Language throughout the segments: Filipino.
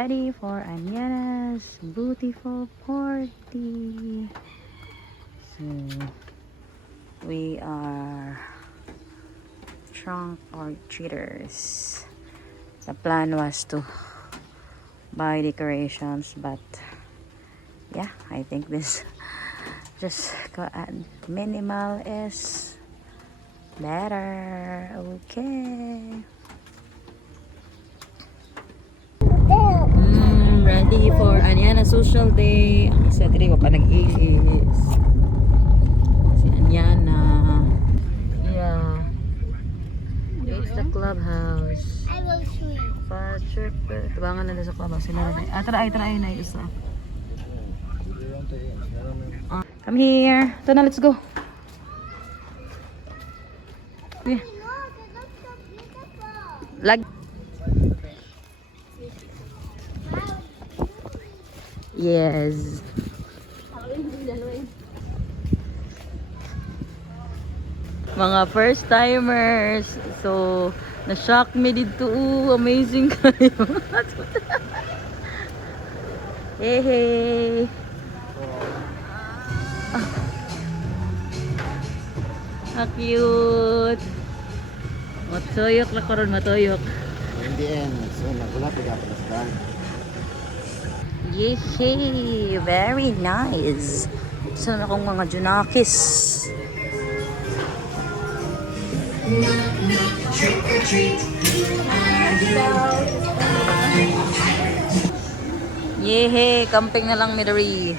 ready for Aniana's beautiful party. So we are trunk or treaters. The plan was to buy decorations, but yeah, I think this just minimal is better. Okay. Ready for Aniana social day. Ang isa diri ko pa nag-ilis. Si Aniana. Yeah. It's the clubhouse. I will swim. Patrick. Tabangan na sa clubhouse. Try na isa. Come here. Ito na, let's go. Yeah. Lag. Yes. Mga first timers. So, na-shock me dito. Amazing kayo. Hey, hey. Cute. Matuyok na karon, matuyok. In the end, so nagulat ka pa sa Yay! Very nice. So na akong mga junakis. Trick or treat. Yay! Camping na lang, Midori.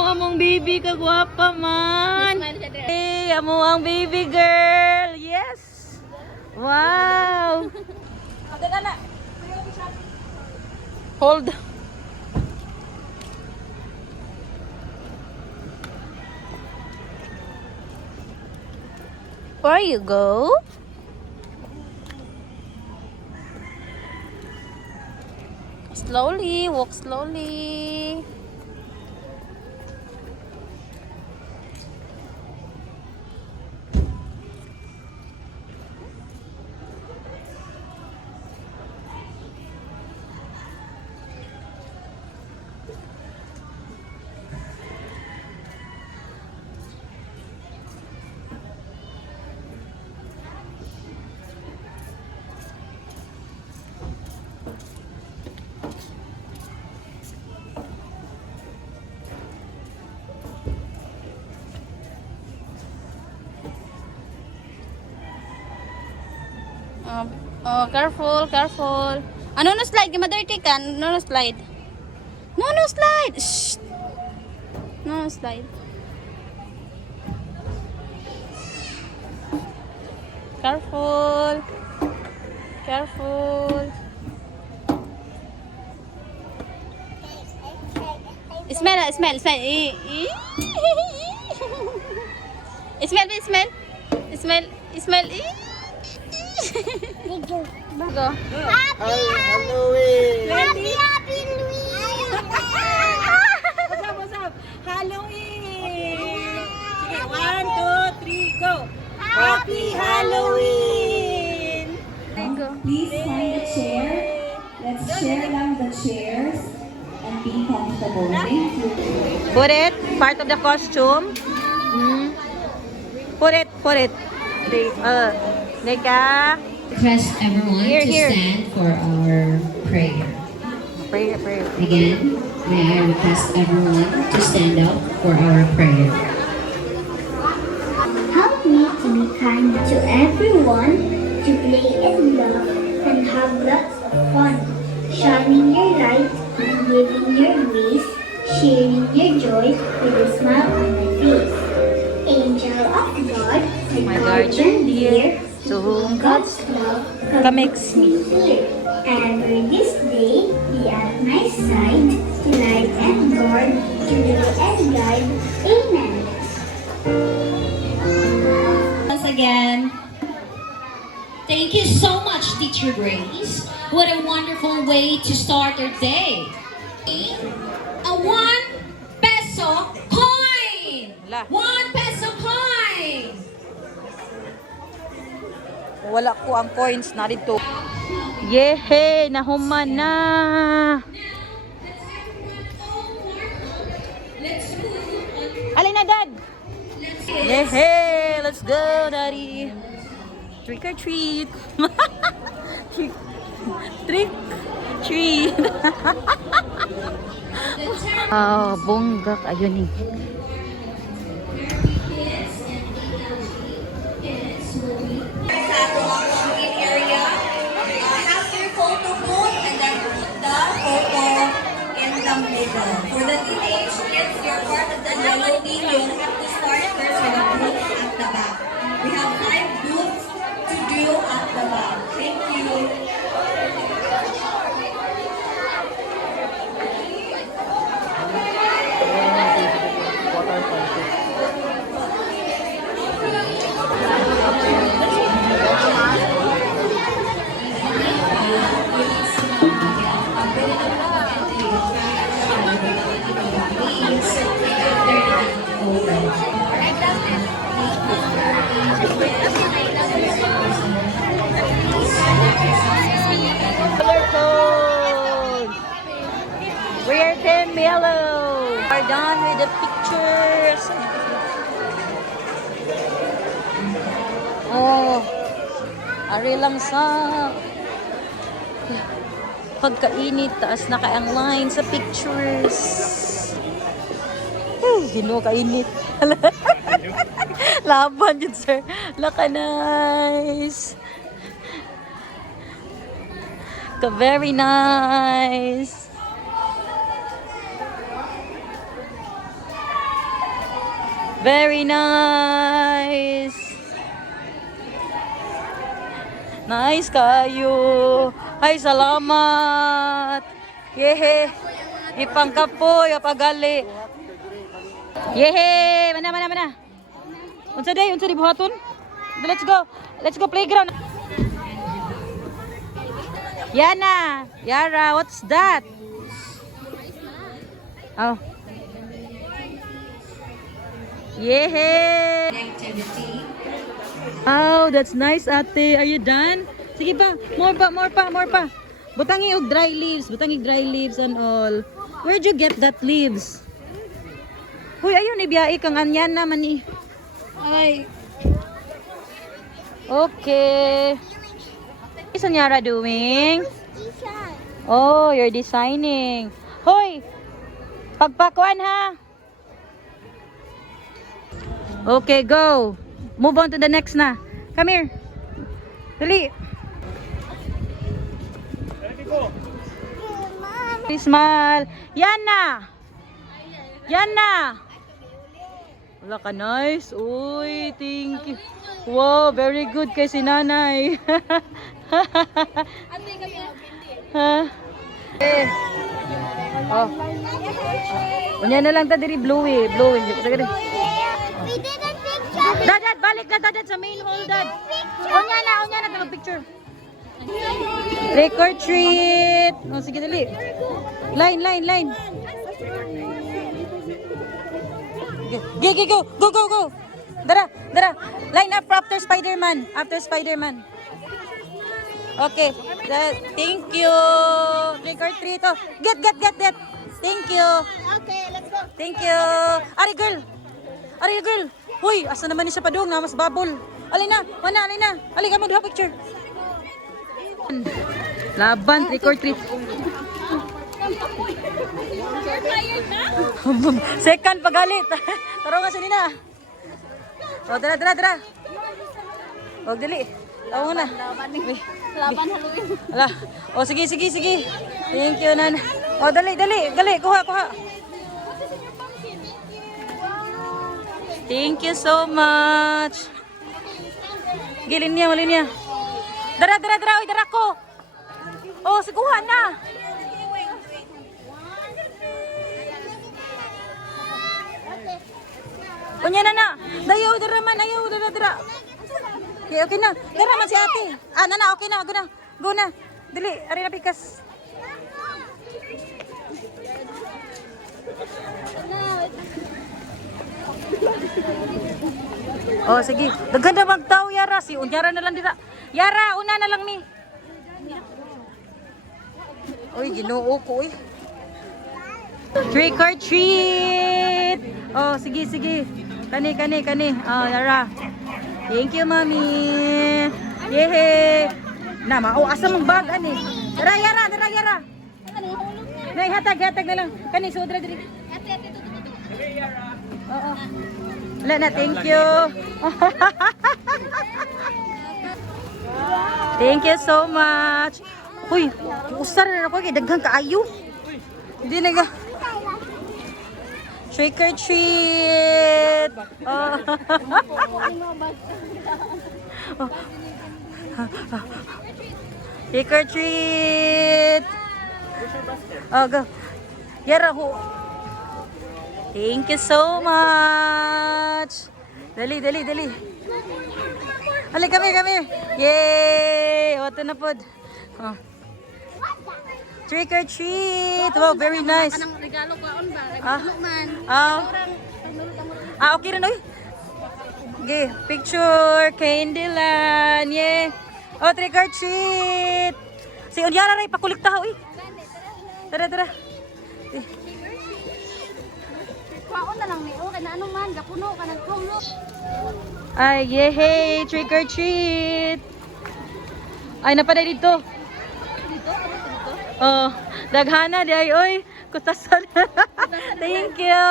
Among baby kagwapa man. Hey, amo ang baby girl. Yes. Wow. Hold. Where you go? Slowly, walk slowly. Oh, careful, careful. Ano no slide? Di madirty ka. No slide. No slide. Shh. No slide. Careful. Careful. Smell. Smell. Smell. Go. Halloween! Happy Halloween! What's up? Halloween! Sige, 1, 2, 3, go! Happy Halloween! Go. Please find a chair. Let's share down the chairs and be comfortable. Thank you. Put it, part of the costume. Put it. Nika. Request everyone Here, to here. stand for our prayer. Pray. Again, may I request everyone to stand up for our prayer. Help me to be kind to everyone, to play and love, and have lots of fun. Shining your light, giving your grace, sharing your joy with a smile on my face. Angel of God, My guardian dear, to whom God's love commits me here. Ever this day, be at my side, to light and guard, to lead and guide. Amen. Once again, thank you so much, Teacher Grace. What a wonderful way to start our day. A 1 peso coin! La. 1 peso coin! Wala ko ang coins na dito. Yehe, nahuman na. Alin na, Dad? Yehe, let's go, Daddy. Trick or treat. Trick treat. Oh, bongga kayo ni. Area. Have your photo booth and then put the photo in the middle. For the teenage kids, you're part of the yellow team. You have to start first with a booth at the back. We have 5 booths to do at the back. Thank you. Color code. We're team yellow. We're done with the pictures. Oh, ari lang sa pagkainit, taas na kayang line sa pictures. Gino kainit. Laban yun, sir. Laka nice. Very nice. Very nice. Nice kayo. Ay, salamat. Yehe. Ipangkapoy, apagali. Yehe. Mana. Unsa day buhaton? Let's go. Let's go playground. Yana, Yara, what's that? Oh. Yeah. Activity. Oh, that's nice, ate. Are you done? Sige pa. More pa. Butangi og dry leaves and all. Where'd you get that leaves? Uy, ayun, ibiyai kang anyan naman ni. Ay. Okay. What's Yara doing? Oh, you're designing. Hoy! Pagpakuan ha! Okay, go! Move on to the next na. Come here. Dali. Smile. Yana! Wala ka, nice. Uy, thank you. Wow, very good kay si nanay. Ha? Eh. Oh. Unya na lang ta diri blue. We did a picture. Dad, balik na dad sa main hall, dad. Unya na tag picture. Trick or treat. Oh, sige dali. Line. Go. Dara. Line up after Spider-Man. Okay. Thank you. Trick or treat. Oh, get. Thank you. Okay, let's go. Thank you. Ari girl. Hoy, asa naman ni sa padung na mas babol. Alina. Ali ka mo duha picture. Laban trick or treat. Second pagalit. Taro nga sa nina. Oh, dara. Oh, dali. Tawo na. Laban Halloween. Ala. Oh, sige. Thank you, nan. Oh, dali. Kuha. Thank you so much. Gilin niya. Dara. Oy, dara ko. Oh, sikuha na. Unya na. Dayo, dara man. Okay na. Dara man si ate. Okay na. Go na. Dali, ari na pikas. Oh, sige. Daghan na magtaw yara si unyara na lang dira. Yara, una na lang mi. Uy, ginoo ko, uy. Trick or treat! Oh, sige, sige. Kani. Oh, Yara. Thank you, mami. Yehe. Nama, oh, asa mong bag, ani. Yara. Nay, hatag na lang. Kani, sudra diri. Oo. Wala na, thank you. Thank you so much. Uy, usar na ako kay daghang kaayo. Hindi naga. Trick or treat. Oh. Trick or treat. Oh, go. Yara ho. Thank you so much. Dali. Ali, kami. Yay! O, ito na po. Oh. Trick or treat. Wow, very nice. Anong regalo ko on ba? Man. Okay rin, oy. Okay, picture, Candyland. Yeah. Oh, trick or treat. Si Unyara rin, pakulik taho, oy. Tara. Kwaon na lang ni o kay ano man gapuno ka nagpuno. Ay, yehey! Trick or treat! Ay, napaday dito. Oh, daghana di ay, oy. Kutasan. Thank you!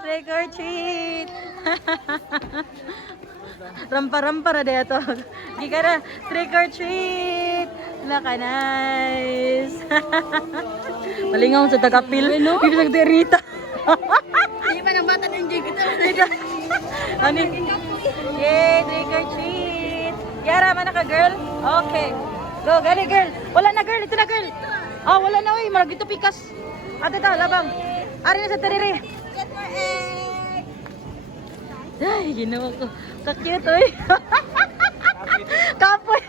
Trick or treat! Rampa na dito. Gika na. Trick or treat! Laka, nice! Malingaw sa tagapil. Hindi nagdirita. Di ba nang bata ng jig ito? Ano? Yay! Trick or treat! Yara, mana ka, girl? Okay. Go, gali, girl. Wala na, girl. Ito na, girl. Oh, wala na, oy. Marag ito pikas. Ate ta, labang. Ari na sa tariri. Get more egg. Ay, ginawa ko. Ka-cute, oy. Kapoy.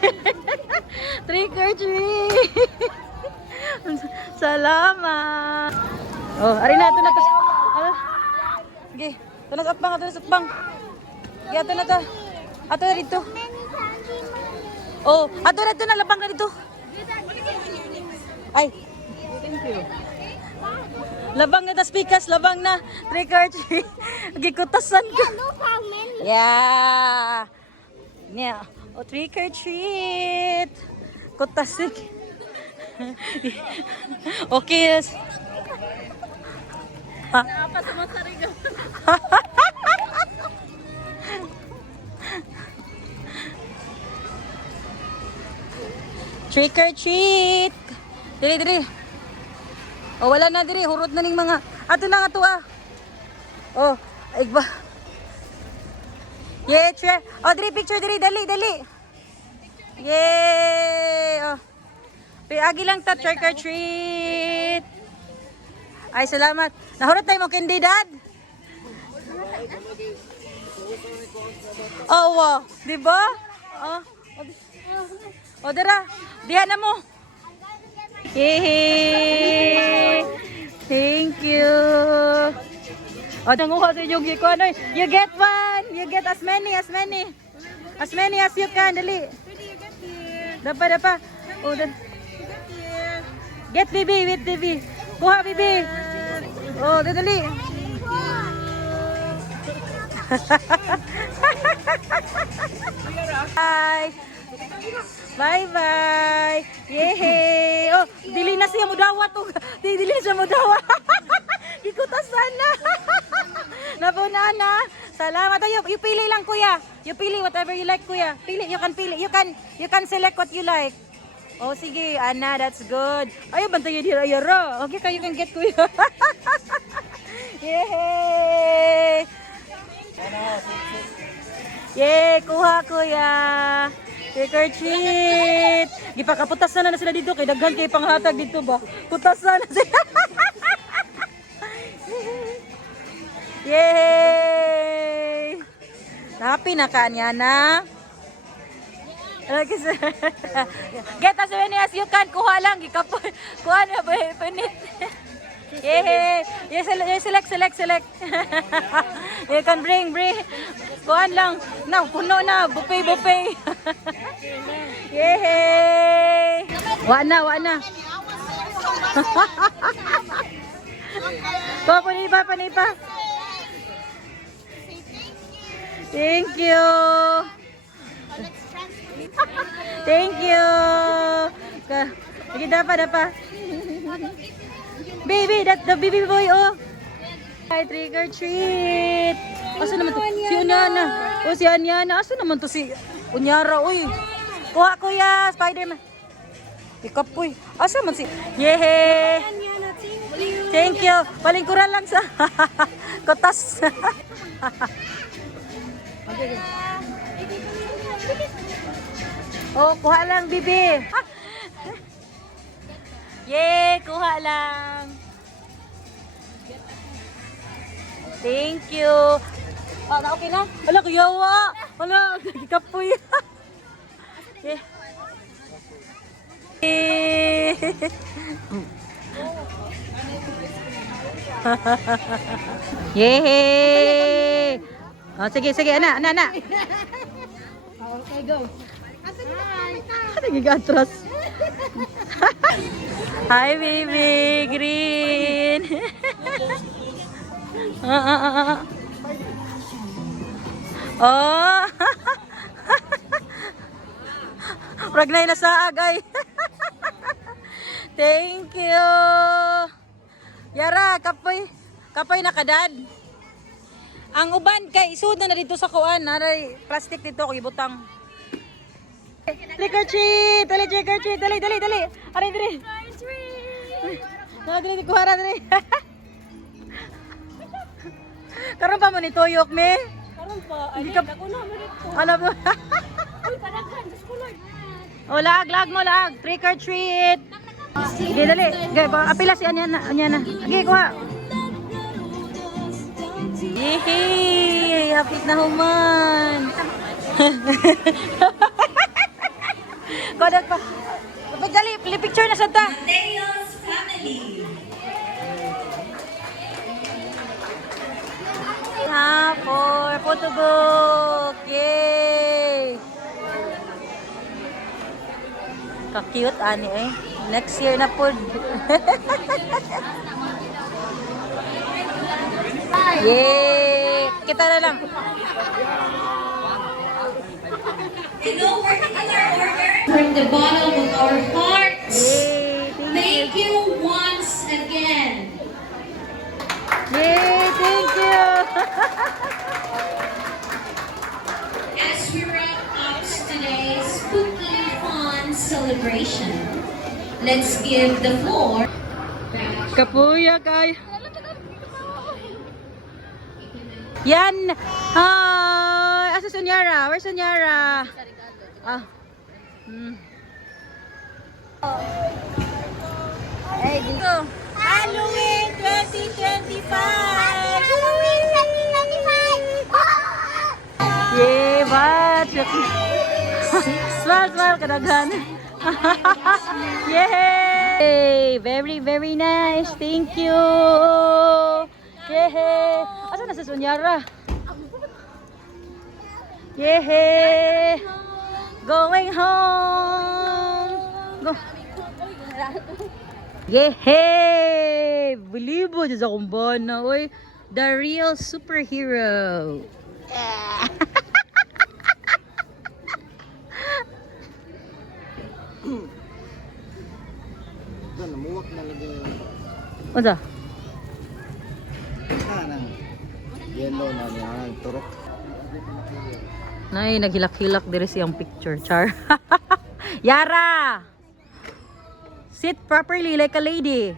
Trick or treat. Salamat. Oh, ari na, ito na. Ano? Okay. Tunas at bang. Okay, ito na to. Ato na dito. Oh, ato na dito na. Labang na dito. Ay. Thank you. Labang na tas pikas. Labang na. Trick or treat. Gikutasan ko. Yeah. Yeah. Oh, trick or treat. Kutasik. Okay, yes. Ha? Trick or treat. Diri. Oh, wala na diri. Hurot na ning mga. Ato na nga to ah. Oh, igba. Yeah, oh, diri picture diri. Dali. Yay! Oh. Agi lang ta, trick or treat. Ay, salamat. Nahurot tayo mo, candy, dad? Oh, wow. Diba? Oh, dara. Diyan na mo. Yay! Thank you. O, nanguha sa yung giko. You get one. You get as many as you can. Dali. Dapa. Oh, get Bibi, with Bibi. Kuha, Bibi. Oh, dali. Bye. Yehey. Oh, dili na siya mudawa to. Dili siya mudawa. Ikutasan na. Napuna na. Salamat. You pili lang, kuya. You pili whatever you like, kuya. Pili. You can select what you like. Oh, sige. Ana, that's good. Ay, bantayan dito. Ayara. Okay, you can get, kuya. Yehey. Yay, kuha, kuya. Trick or treat. Gipakaputasan na sila dito. Kay daghan kay panghatag dito ba? Putasan na sila. Yay! Happy na kanya na. Get as many as you can. Kuha lang. Kuha na ba? Pinit. Yay! Select. You can bring. Kuhan lang. Na, puno na. Buffet. Yay! Wa na. Panipa. Thank you. Thank you. Sige, dapa. Baby, the baby boy, oh. Hi, trick or treat. Asa naman to? Si Unyana. Oh, si Anyana. Asa naman to si Unyara, uy. Kuha, kuya. Spider-Man. Pick up, uy. Asa man si... Yehey. Thank you. Palingkuran lang sa kotas. Oh, kuha lang, bibi. Yay, kuha lang. Thank you. Oh, na okay na? Wala, kuyawa. Wala, kapoy. Yeah. Yay! Oh, sige, ana. Okay, go. Nagigatras. Hi, baby. Green. Oh. Pragnay na sa agay. Thank you. Yara, kapoy na kadad. Ang uban kay isud na dito sa kuan, naray plastic dito kay butang. Trick or treat! Dali, trick or treat! Dali! Aray, dali! Dali, kuhara, dali! Karoon pa mo ni Toyok, me? Karon pa, Hindi ay, ka- ako na, manito. Alam mo? Uy, padaghan, Diyos ko, Lord. O, lag mo. Trick or treat! Sige, dali. Apila si Anyana. Sige, kuha. Yehey! Hapit na human! Kodak pa. Dali, picture na sa ta. Mateo's family. For photo book. Yay! Ka-cute ani eh. Next year na po. Yay! Kita na lang. To no particular order. From the bottom of our hearts. Yay! Thank you once again. Yay! Thank you! As we wrap up today's spooky fun celebration, let's give the floor Kapuya kay. Yan. Hi. Asa Sunyara? Where's Sunyara? Ah. Hey, dito. Halloween 2025. Yay, what? Smile, kadaghan. Yay! Very nice. Thank you. Yay! Asa na sa Sunyara? Yay! Going home. Go. Yay! Bilibo dyan sa kumbana. Uy, the real superhero. Doon, namuwak na lagi. Ano? Nang yellow na niya, turok. Nay, naghilak-hilak diri siyang picture, char. Yara! Sit properly like a lady.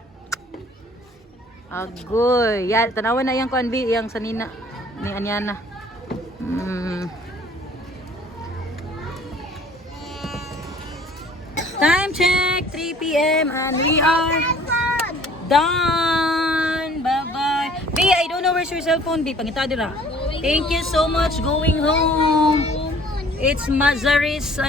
Agoy. Ya, tanawan na yang kuanbi, yang sanina ni Anyana. Time check, 3 p.m. and we are done. Bye-bye. Bea, I don't know where's your cellphone. Di, pangita dira. Thank you so much. Going home. It's Mazaris,